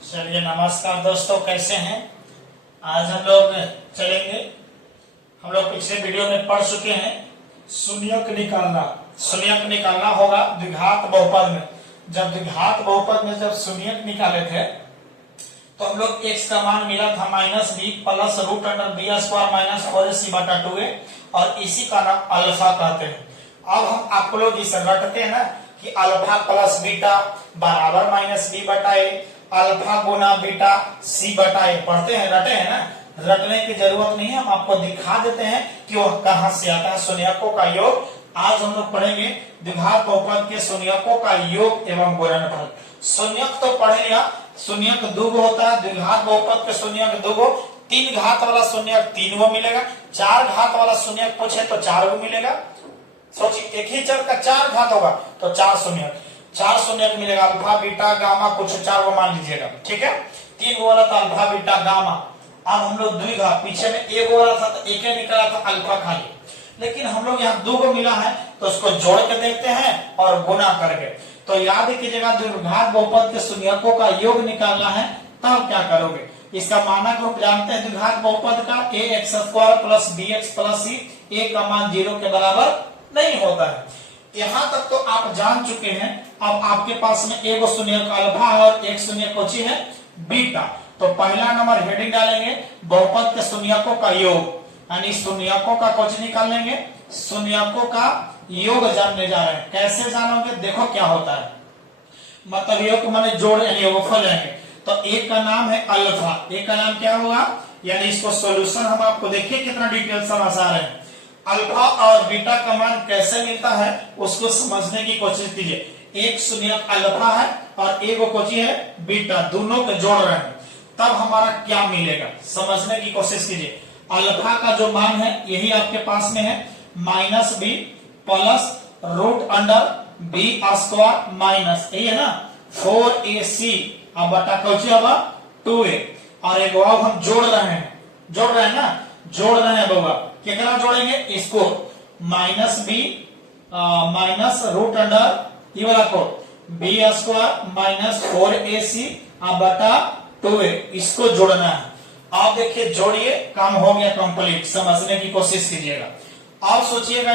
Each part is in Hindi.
चलिए नमस्कार दोस्तों, कैसे हैं। आज हम लोग चलेंगे। हम लोग पिछले वीडियो में पढ़ चुके हैं शून्यक निकालना। शून्यक निकालना होगा द्विघात बहुपद में। जब द्विघात बहुपद में जब शून्यक निकाले थे तो हम लोग x का मान मिला था -b plus root under b square minus 4ac बटा 2a, और इसी का नाम अल्फा कहते हैं। अब हम आप लोग इसे रटते हैं ना कि अल्फा प्लस बीटा बराबर -b बटा a, alpha Guna beta c बटा a पढ़ते हैं, रटे हैं ना। रटने की जरूरत नहीं है, हम आपको दिखा देते हैं कि वह कहां से आता है। शून्यकों का योग आज हम लोग पढ़ेंगे। द्विघात बहुपद के शून्यकों का योग एवं गुणनफल। शून्यक तो पढ़े लिया, शून्यक दुगो होता है। द्विघात बहुपद के शून्यक दुगो, 3 घात वाला शून्यक 3 गो मिलेगा, 4 घात वाला शून्यक पूछे तो 4 गो मिलेगा। सोचिए एक ही चर का 4 घात होगा तो 4 शून्यक मिलेगा। अल्फा बीटा गामा कुछ 4 गो मान लीजिएगा, ठीक है। 3 गो वाला था अल्फा बीटा गामा। अब हम लोग द्विघात, पीछे में 1 गो वाला था तो एक निकला था अल्फा खाली, लेकिन हम लोग यहाँ 2 गो मिला है तो उसको जोड़ के देखते हैं और गुना करके। तो याद कीजिएगा द्विघात बहुपद के शून्यकों का योग निकालना है, तब क्या करोगे। इसका मानक रूप जानते हैं द्विघात बहुपद का, ax square plus bx plus c, a का मान 0 के बराबर नहीं होता है। यहाँ तक तो आप जान चुके हैं। अब आपके पास में एक शून्यक अल्फा और एक शून्यक कोची है बीटा। तो पहला नंबर हेडिंग डालेंगे बहुपद के शून्यकों का योग, यानी शून्यकों का कुछ निकाल लेंगे। शून्यकों का योग जानने जा रहे हैं। कैसे जानोगे, देखो क्या होता है। मतलब योग माने जोड़ यानी योगफल लेंगे। तो एक का नाम है अल्फा, एक का नाम क्या होगा, यानी इसको सॉल्यूशन हम आपको देखिए कितना डिटेल समझ आ रहे हैं। अल्फा और बीटा का मान कैसे मिलता है उसको समझने की कोशिश कीजिए। एक शून्यक अल्फा है और एक कोची है बीटा, दोनों को जोड़ रहे हैं, तब हमारा क्या मिलेगा समझने की कोशिश कीजिए। अल्फा का जो मान है यही आपके पास में है -b plus root under b square minus, यही है ना 4ac अब बटा कौची होगा 2a, और एक अब हम जोड़ रहे हैं ना, जोड़ रहे हैं बाबा। कितना जोड़ेंगे इसको, -b माइनस रूट अंडर ये वाला को b स्क्वायर माइनस 4ac अब बटा 2a, इसको जोड़ना है। आप देखिए जोड़िए, काम हो गया कंप्लीट। समझने की कोशिश कीजिएगा। आप सोचिएगा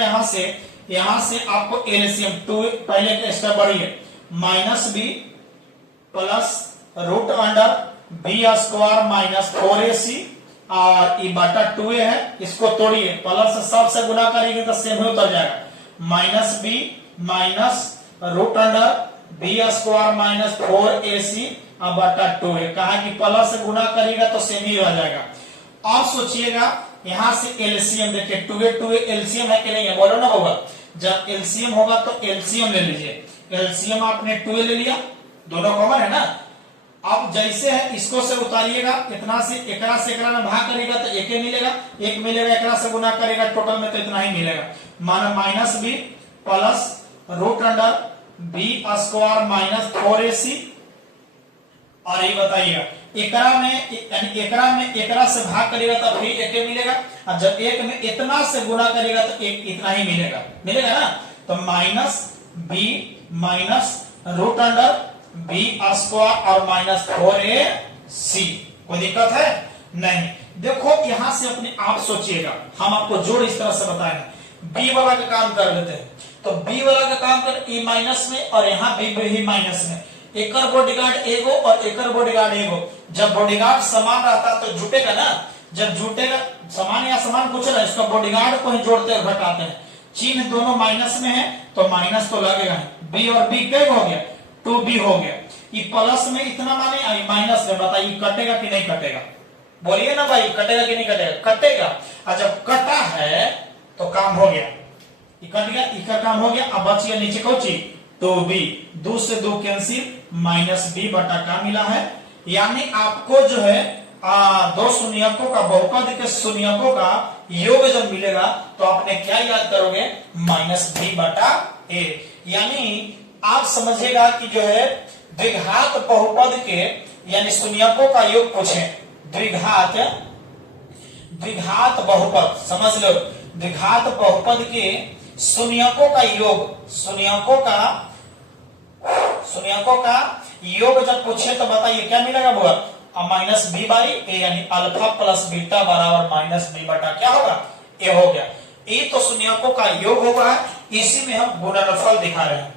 यहां से आपको एलसीएम 2 पहले के स्टेप बढ़िए, -b plus root under b square minus 4ac और ये बटा 2a है, इसको तोड़िए, प्लस सबसे गुना करेंगे तो सेम ही उतर जाएगा। -b minus root under b square minus 4ac अब बटा 2a। कहा कि प्लस से गुना करेगा तो सेम ही रह जाएगा। अब सोचिएगा यहां से एलसीएम देखिए, 2a एलसीएम है कि नहीं है, बोलो ना होगा। जब एलसीएम होगा तो एलसीएम ले लीजिए। एलसीएम आपने 2a ले लिया, दोनों कॉमन है ना। अब जैसे है इसको से उतारिएगा, इतना से एकरा में भाग करेगा तो एक मिलेगा, एक मिलेगा, एकरा से गुना करेगा टोटल में तो इतना ही मिलेगा। माना -b plus root under b square minus 4ac, और ये बताइएगा एकरा से भाग करेगा तो फिर एक मिलेगा, और जब एक में इतना से गुना करेगा तो एक इतना ही मिलेगा ना। तो -b minus root under b square और माइनस 4ac, कोई दिक्कत है नहीं। देखो यहां से अपने आप सोचिएगा, हम आपको जोड़ इस तरह से बताएंगे। b वाला का काम कर लेते हैं, तो b वाला का काम कर e माइनस में और यहाँ b भी माइनस में। एकर बॉडीगार्ड एगो और एकर बॉडीगार्ड एगो। जब बॉडीगार्ड समान रहता तो जुटेगा ना, जब जुटेगा समान या समान कुछ ना, इसका बॉडीगार्ड को ही जोड़ते और घटाते हैं। चिन्ह दोनों माइनस में है तो माइनस तो लगेगा। b और b क्या हो गया, 2b हो गया। ये प्लस में इतना माने माइनस में, बताइए कटेगा कि नहीं कटेगा, बोलिए ना भाई, कटेगा कि नहीं कटेगा, कटेगा। और जब कटा है तो काम हो गया, कट गया, इसका काम हो गया। अब बच गया नीचे कौची 2b, 2 से 2 कैंसिल, -b बटा का मिला है। यानी आपको जो है दो शून्यकों का बहुपद के शून्यकों का योग जब मिलेगा तो आपने क्या याद करोगे, -b बटा a। यानी आप समझिएगा कि जो है द्विघात बहुपद के यानी शून्यकों का योग पूछे, द्विघात बहुपद समझ लो, द्विघात बहुपद के शून्यकों का योग, शून्यकों का शून्यकों का योग जब पूछे तो बताइए क्या मिलेगा बुआ, माइनस बी बाई ए, यानी अल्फा प्लस बीटा बराबर माइनस बी बटा क्या होगा, ए हो गया। ये तो शून्यकों का योग होगा, इसी में हम गुणनफल दिखा रहे हैं।